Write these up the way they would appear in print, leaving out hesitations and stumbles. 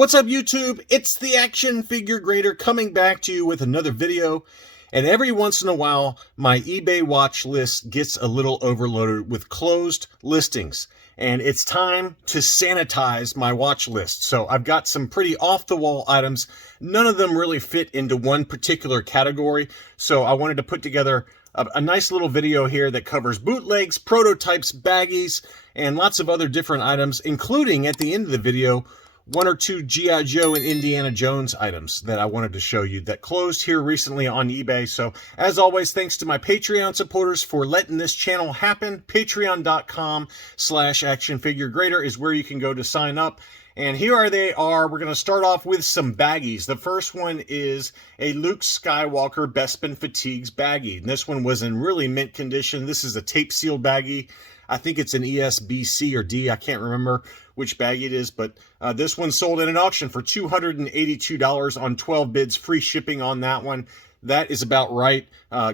What's up, YouTube? It's the Action Figure Grader coming back to you with another video. And every once in a while, my eBay watch list gets a little overloaded with closed listings. And it's time to sanitize my watch list. So I've got some pretty off-the-wall items. None of them really fit into one particular category. So I wanted to put together a nice little video here that covers bootlegs, prototypes, baggies, and lots of other different items, including at the end of the video, one or two G.I. Joe and Indiana Jones items that I wanted to show you that closed here recently on eBay. So as always, thanks to my Patreon supporters for letting this channel happen. Patreon.com/actionfiguregrader is where you can go to sign up. And here they are. We're going to start off with some baggies. The first one is a Luke Skywalker Bespin Fatigues baggie. And this one was in really mint condition. This is a tape sealed baggie. I think it's an ESBC or D. I can't remember which baggie it is, but this one sold in an auction for $282 on 12 bids, free shipping on that one. That is about right.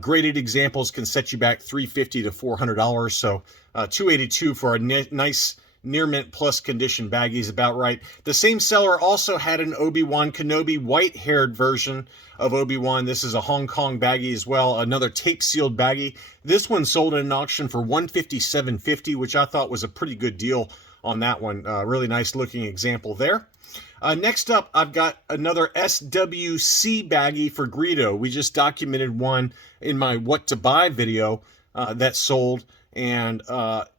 Graded examples can set you back $350 to $400, so $282 for a nice near mint plus condition baggie is about right. The same seller also had an ObiWan Kenobi white-haired version of ObiWan. This is a Hong Kong baggie as well, another tape sealed baggie. This one sold in an auction for $157.50, which I thought was a pretty good deal on that one. Really nice looking example there. Next up, I've got another SWC baggie for Greedo. We just documented one in my what to buy video that sold, and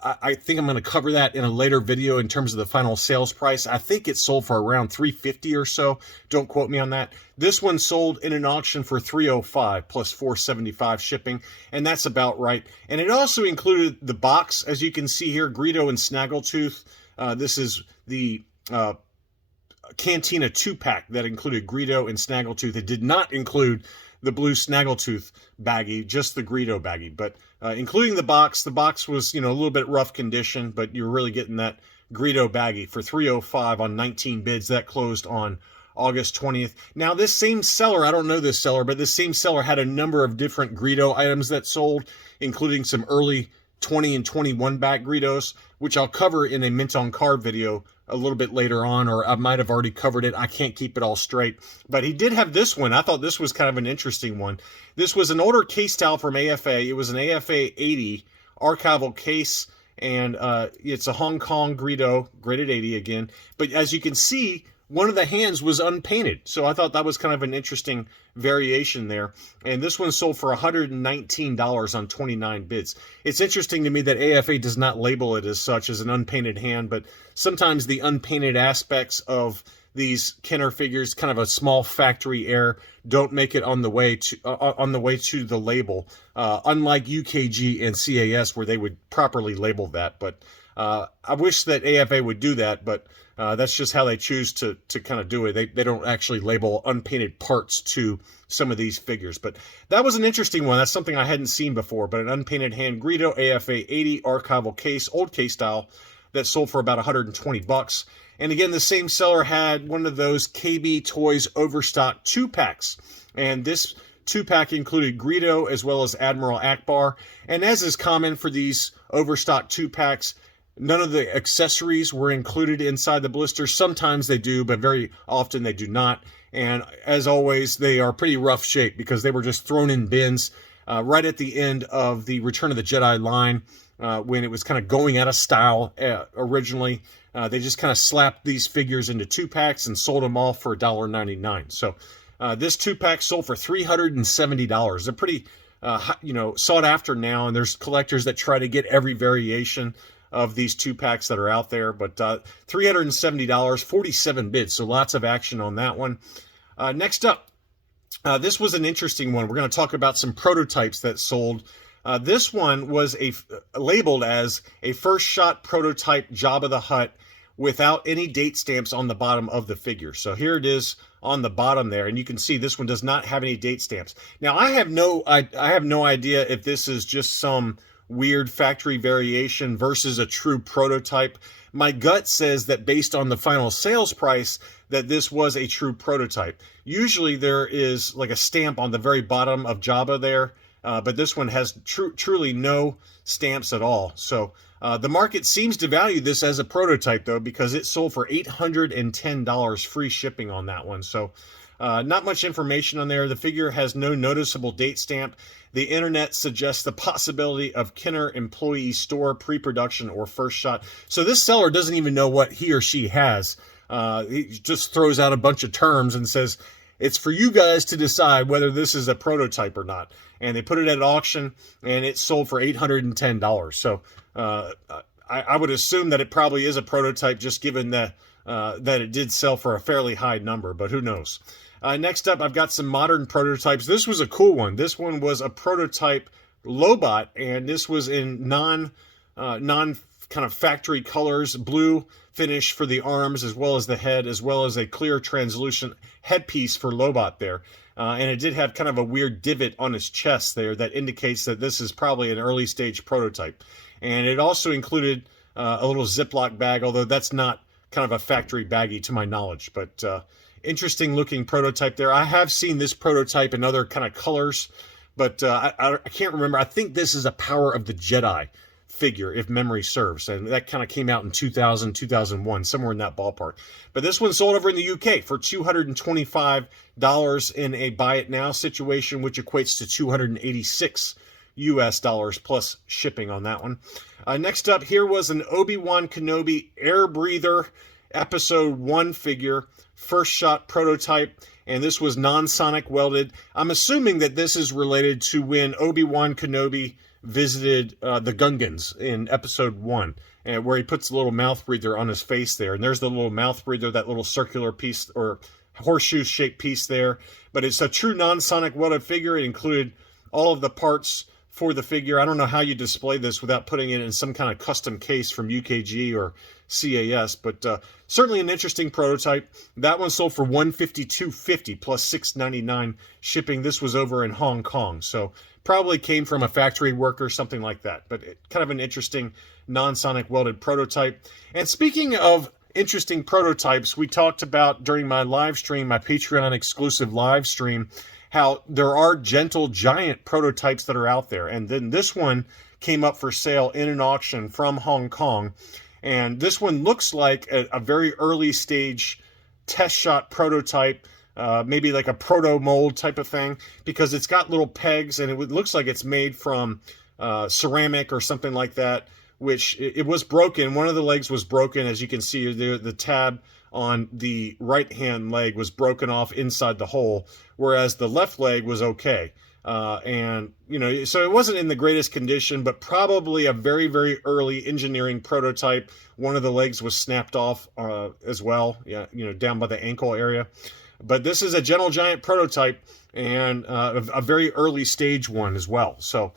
I think I'm going to cover that in a later video in terms of the final sales price. I think it sold for around $350 or so. Don't quote me on that. This one sold in an auction for $305 plus $475 shipping, and that's about right. And it also included the box, as you can see here, Greedo and Snaggletooth. This is the Cantina 2-pack that included Greedo and Snaggletooth. It did not include the blue Snaggletooth baggie, just the Greedo baggie. But including the box was, a little bit rough condition, but you're really getting that Greedo baggie for $305 on 19 bids. That closed on August 20th. Now, this same seller, I don't know this seller, but this same seller had a number of different Greedo items that sold, including some early 20 and 21 back Greedos, which I'll cover in a mint on card video a little bit later on, or I might have already covered it. I can't keep it all straight. But he did have this one. I thought this was kind of an interesting one. This was an older case style from AFA. It was an AFA 80 archival case, and it's a Hong Kong Greedo, graded 80 again. But as you can see, one of the hands was unpainted. So I thought that was kind of an interesting variation there. And this one sold for $119 on 29 bids. It's interesting to me that AFA does not label it as such, as an unpainted hand, but sometimes the unpainted aspects of these Kenner figures, kind of a small factory error, don't make it on the way to the label. Unlike UKG and CAS, where they would properly label that. But I wish that AFA would do that, but that's just how they choose to kind of do it. They don't actually label unpainted parts to some of these figures. But that was an interesting one. That's something I hadn't seen before. But an unpainted hand Greedo AFA 80 archival case, old case style, that sold for about $120. And again, the same seller had one of those KB Toys Overstock 2-packs. And this 2-pack included Greedo as well as Admiral Akbar. And as is common for these Overstock 2-packs, none of the accessories were included inside the blister. Sometimes they do, but very often they do not. And as always, they are pretty rough shape because they were just thrown in bins right at the end of the Return of the Jedi line when it was kind of going out of style originally. They just kind of slapped these figures into 2-packs and sold them all for $1.99. So this 2-pack sold for $370. They're pretty sought after now, and there's collectors that try to get every variation of these 2-packs that are out there. But $370, 47 bids, so lots of action on that one. Next up, this was an interesting one. We're going to talk about some prototypes that sold. This one was labeled as a first shot prototype Jabba the Hutt without any date stamps on the bottom of the figure. So here it is on the bottom there, and you can see this one does not have any date stamps. Now, I have no idea if this is just some weird factory variation versus a true prototype. My gut says that based on the final sales price, that this was a true prototype. Usually there is like a stamp on the very bottom of Jabba there, but this one has truly no stamps at all. So the market seems to value this as a prototype, though, because it sold for $810 free shipping on that one. So not much information on there. The figure has no noticeable date stamp. The internet suggests the possibility of Kenner employee store pre-production or first shot. So this seller doesn't even know what he or she has. He just throws out a bunch of terms and says, it's for you guys to decide whether this is a prototype or not. And they put it at auction, and it sold for $810. So I would assume that it probably is a prototype, just given that it did sell for a fairly high number, but who knows. Next up, I've got some modern prototypes. This was a cool one. This one was a prototype Lobot, and this was in non kind of factory colors, blue finish for the arms as well as the head, as well as a clear translucent headpiece for Lobot there. And it did have kind of a weird divot on his chest there that indicates that this is probably an early stage prototype. And it also included a little Ziploc bag, although that's not kind of a factory baggie to my knowledge. But interesting looking prototype there. I have seen this prototype in other kind of colors, but I can't remember. I think this is a Power of the Jedi figure, if memory serves, and that kind of came out in 2000, 2001, somewhere in that ballpark. But this one sold over in the UK for $225 in a buy it now situation, which equates to $286 US dollars plus shipping on that one. Next up here was an Obi-Wan Kenobi air breather episode 1 figure, first shot prototype, and this was non-sonic welded. I'm assuming that this is related to when Obi-Wan Kenobi visited the Gungans in episode 1, and where he puts the little mouth breather on his face there, and there's the little mouth breather, that little circular piece or horseshoe shaped piece there. But it's a true non-sonic welded figure. It included all of the parts for the figure. I don't know how you display this without putting it in some kind of custom case from UKG or CAS, but certainly an interesting prototype. That one sold for $152.50 plus $6.99 shipping. This was over in Hong Kong, so probably came from a factory worker, something like that. But kind of an interesting non-sonic welded prototype. And speaking of interesting prototypes, we talked about during my live stream, my Patreon exclusive live stream, how there are Gentle Giant prototypes that are out there. And then this one came up for sale in an auction from Hong Kong. And this one looks like a very early stage test shot prototype, maybe like a proto mold type of thing, because it's got little pegs and it looks like it's made from ceramic or something like that, which it was broken. One of the legs was broken, as you can see. The tab on the right hand leg was broken off inside the hole, whereas the left leg was okay. And, you know, so it wasn't in the greatest condition, but probably a very, very early engineering prototype. One of the legs was snapped off as well, yeah, you know, down by the ankle area. But this is a Gentle Giant prototype, and a very early stage one as well. So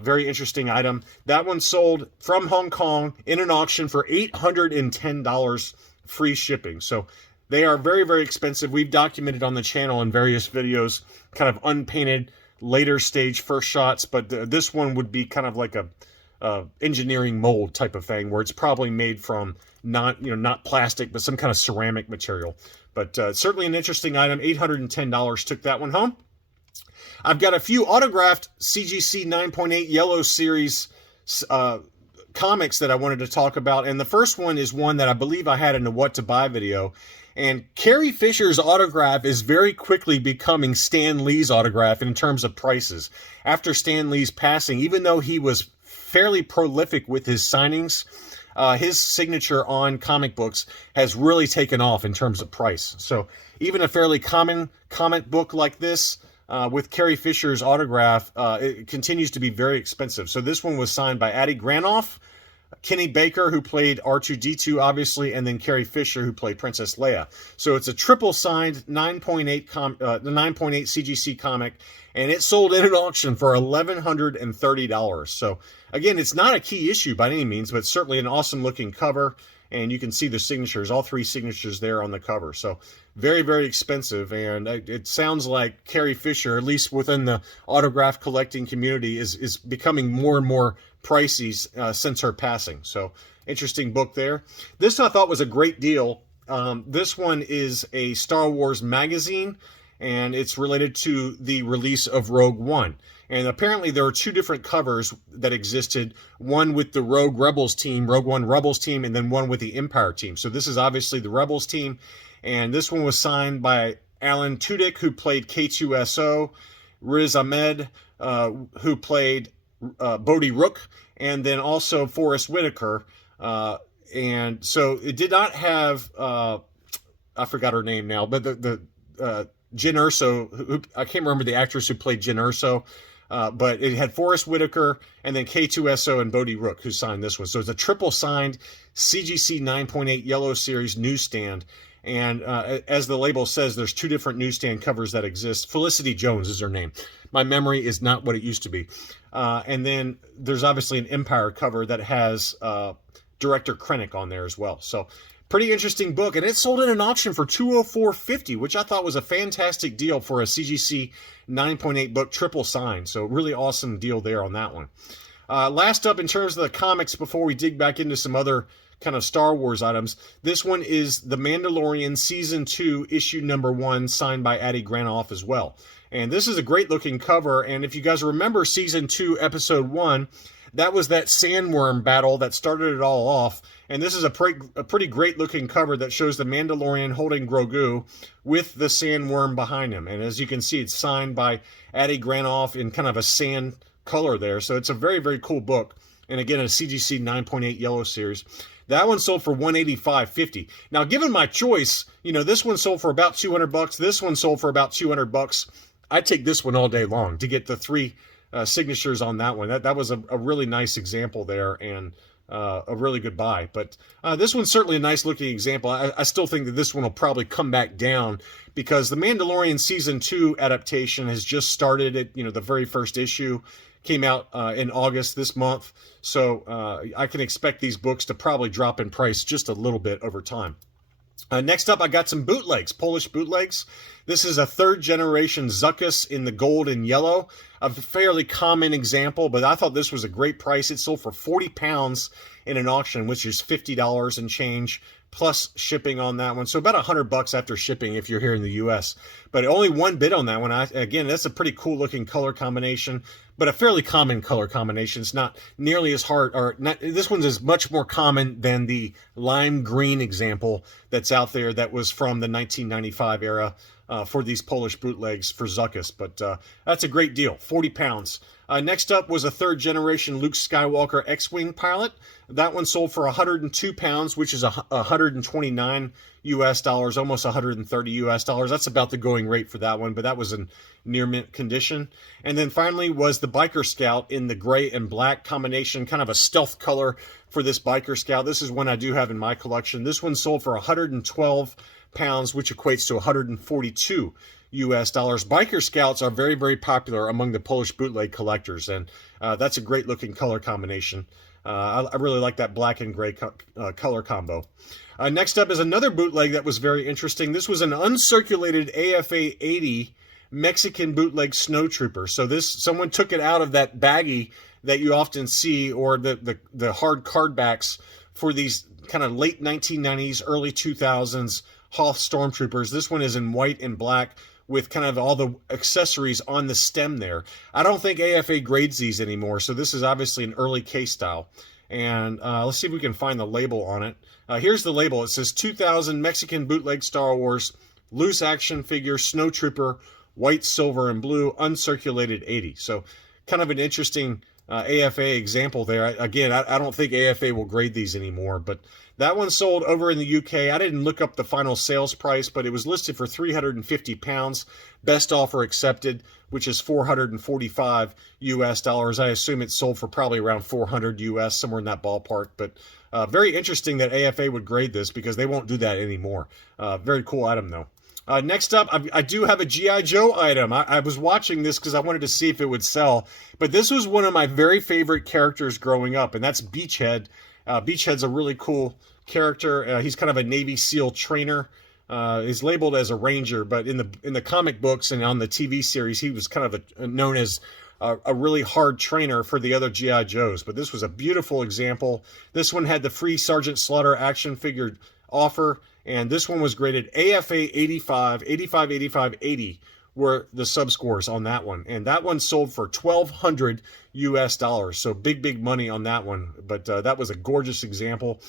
very interesting item. That one sold from Hong Kong in an auction for $810 free shipping. So they are very, very expensive. We've documented on the channel in various videos kind of unpainted later stage first shots, but this one would be kind of like a engineering mold type of thing, where it's probably made from not plastic, but some kind of ceramic material. But certainly an interesting item. $810 took that one home. I've got a few autographed CGC 9.8 Yellow Series comics that I wanted to talk about, and the first one is one that I believe I had in the What to Buy video. And Carrie Fisher's autograph is very quickly becoming Stan Lee's autograph in terms of prices. After Stan Lee's passing, even though he was fairly prolific with his signings, his signature on comic books has really taken off in terms of price. So even a fairly common comic book like this, with Carrie Fisher's autograph, it continues to be very expensive. So this one was signed by Addie Granoff, Kenny Baker, who played R2-D2, obviously, and then Carrie Fisher, who played Princess Leia. So it's a triple signed 9.8 CGC comic, and it sold in an auction for $1,130. So again, it's not a key issue by any means, but certainly an awesome looking cover, and you can see the signatures, all three signatures there on the cover. So very, very expensive, and it sounds like Carrie Fisher, at least within the autograph collecting community, is becoming more and more pricey since her passing. So interesting book there. This I thought was a great deal. This one is a Star Wars magazine, and it's related to the release of Rogue One. And apparently there are two different covers that existed, one with the Rogue One Rebels team, and then one with the Empire team. So this is obviously the Rebels team, and this one was signed by Alan Tudyk, who played K2SO, Riz Ahmed, who played Bodhi Rook, and then also Forrest Whitaker. And so it did not have, I forgot her name now, but the Jyn Erso, who, I can't remember the actress who played Jyn Erso, but it had Forrest Whitaker and then K2SO and Bodhi Rook who signed this one. So it's a triple signed CGC 9.8 Yellow Series newsstand. And as the label says, there's two different newsstand covers that exist. Felicity Jones is her name. My memory is not what it used to be. And then there's obviously an Empire cover that has Director Krennic on there as well. So pretty interesting book, and it sold at an auction for $204.50, which I thought was a fantastic deal for a CGC 9.8 book triple signed. So really awesome deal there on that one. Last up, in terms of the comics, before we dig back into some other kind of Star Wars items, this one is The Mandalorian Season 2, Issue Number 1, signed by Adi Granoff as well. And this is a great looking cover, and if you guys remember Season 2, Episode 1, that was that sandworm battle that started it all off. And this is a pretty great looking cover that shows the Mandalorian holding Grogu with the sandworm behind him. And as you can see, it's signed by Adi Granoff in kind of a sand color there. So it's a very, very cool book. And again, a CGC 9.8 Yellow Series. That one sold for $185.50. Now, given my choice, you know, this one sold for about $200. This one sold for about $200. I'd take this one all day long to get the three signatures on that one. That was a really nice example there, and a really good buy. But this one's certainly a nice looking example. I still think that this one will probably come back down because the Mandalorian Season 2 adaptation has just started. The very first issue came out in August this month. So I can expect these books to probably drop in price just a little bit over time. Next up, I got some bootlegs, Polish bootlegs. This is a third generation Zuckus in the gold and yellow, a fairly common example, but I thought this was a great price. It sold for 40 pounds in an auction, which is $50 and change, plus shipping on that one. So about $100 after shipping if you're here in the U.S. But only one bid on that one. Again, that's a pretty cool looking color combination, but a fairly common color combination. It's not nearly as hard, this one's is much more common than the lime green example that's out there that was from the 1995 era for these Polish bootlegs for Zuckus. But that's a great deal, 40 pounds. Next up was a third generation Luke Skywalker X-Wing pilot. That one sold for 102 pounds, which is $129 US, almost $130 US. That's about the going rate for that one, but that was in near mint condition. And then finally was the Biker Scout in the gray and black combination, kind of a stealth color for this Biker Scout. This is one I do have in my collection. This one sold for 112 pounds, which equates to 142 US dollars. Biker Scouts are very, very popular among the Polish bootleg collectors, and that's a great looking color combination. I really like that black and gray color combo. Next up is another bootleg that was very interesting. This was an uncirculated AFA 80 Mexican bootleg snow trooper. So someone took it out of that baggie that you often see, or the hard card backs for these kind of late 1990s, early 2000s Hoth Stormtroopers. This one is in white and black with kind of all the accessories on the stem there. I don't think AFA grades these anymore, so this is obviously an early case style. And let's see if we can find the label on it. Here's the label. It says 2000 Mexican bootleg Star Wars loose action figure snow trooper, white, silver, and blue, uncirculated 80. So kind of an interesting AFA example there. Again, I don't think AFA will grade these anymore, but that one sold over in the UK. I didn't look up the final sales price, but it was listed for 350 pounds. Best offer accepted, which is 445 US dollars. I assume it sold for probably around 400 US, somewhere in that ballpark. But very interesting that AFA would grade this because they won't do that anymore. Very cool item, though. Next up, I do have a G.I. Joe item. I was watching this because I wanted to see if it would sell. But this was one of my very favorite characters growing up, and that's Beachhead. Beachhead's a really cool character. He's kind of a Navy SEAL trainer. He's labeled as a ranger, but in the comic books and on the TV series, he was kind of known as a really hard trainer for the other G.I. Joes. But this was a beautiful example. This one had the free Sergeant Slaughter action figure offer, and this one was graded AFA 85, 85, 85, 80, were the subscores on that one. And that one sold for $1,200 US. So big money on that one. But that was a gorgeous example.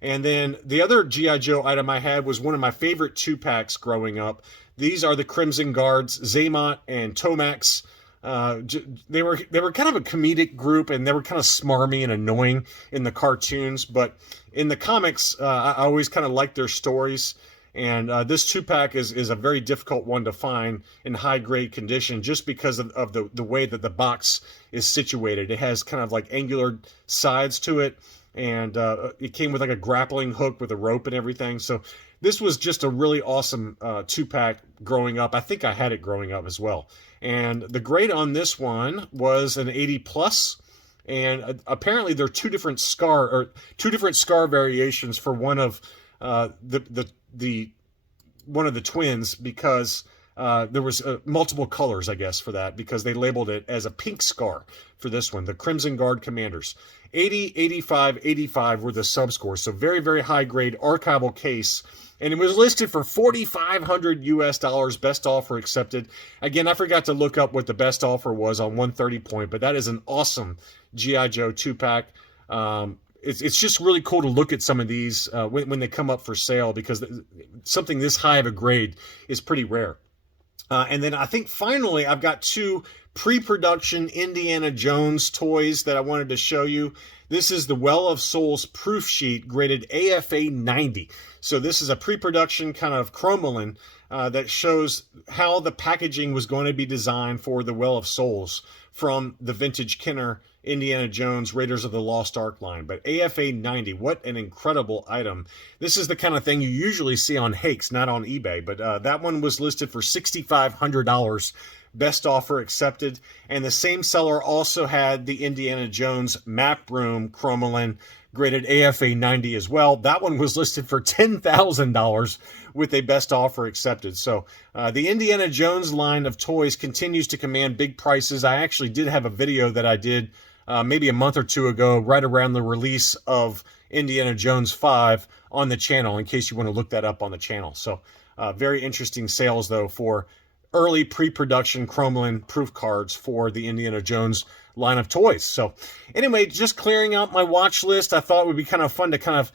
And then the other G.I. Joe item I had was one of my favorite 2-packs growing up. These are the Crimson Guards, Zaymot and Tomax. They were kind of a comedic group, and they were kind of smarmy and annoying in the cartoons. But in the comics, I always kind of liked their stories. And this 2-pack is a very difficult one to find in high-grade condition just because of the way that the box is situated. It has kind of like angular sides to it. And it came with like a grappling hook with a rope and everything. So this was just a really awesome 2-pack growing up. I think I had it growing up as well. And the grade on this one was an 80 plus. And apparently there are two different scar variations for one of one of the twins, because there was multiple colors, I guess, for that, because they labeled it as a pink scar for this one, the Crimson Guard Commanders. 80, 85, 85 were the subscores, so very high grade archival case, and it was listed for $4,500 US, best offer accepted. Again, I forgot to look up what the best offer was on 130 point, but that is an awesome G.I. Joe 2-pack. It's just really cool to look at some of these when they come up for sale, because something this high of a grade is pretty rare. And then I think finally I've got 2 pre-production Indiana Jones toys that I wanted to show you. This is the Well of Souls proof sheet graded AFA 90. So this is a pre-production kind of chromalin that shows how the packaging was going to be designed for the Well of Souls from the vintage Kenner Indiana Jones Raiders of the Lost Ark line. But AFA 90, what an incredible item. This is the kind of thing you usually see on Hakes, not on eBay. But that one was listed for $6,500. Best offer accepted. And the same seller also had the Indiana Jones Map Room Chromalin graded AFA 90 as well. That one was listed for $10,000 with a best offer accepted. So the Indiana Jones line of toys continues to command big prices. I actually did have a video that I did maybe a month or two ago, right around the release of Indiana Jones 5 on the channel, in case you want to look that up on the channel. So very interesting sales, though, for early pre-production chromalin proof cards for the Indiana Jones line of toys. So anyway, just clearing out my watch list. I thought it would be kind of fun to kind of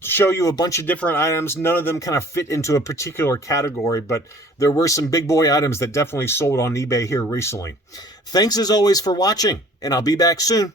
show you a bunch of different items. None of them kind of fit into a particular category, but there were some big boy items that definitely sold on eBay here recently. Thanks as always for watching, and I'll be back soon.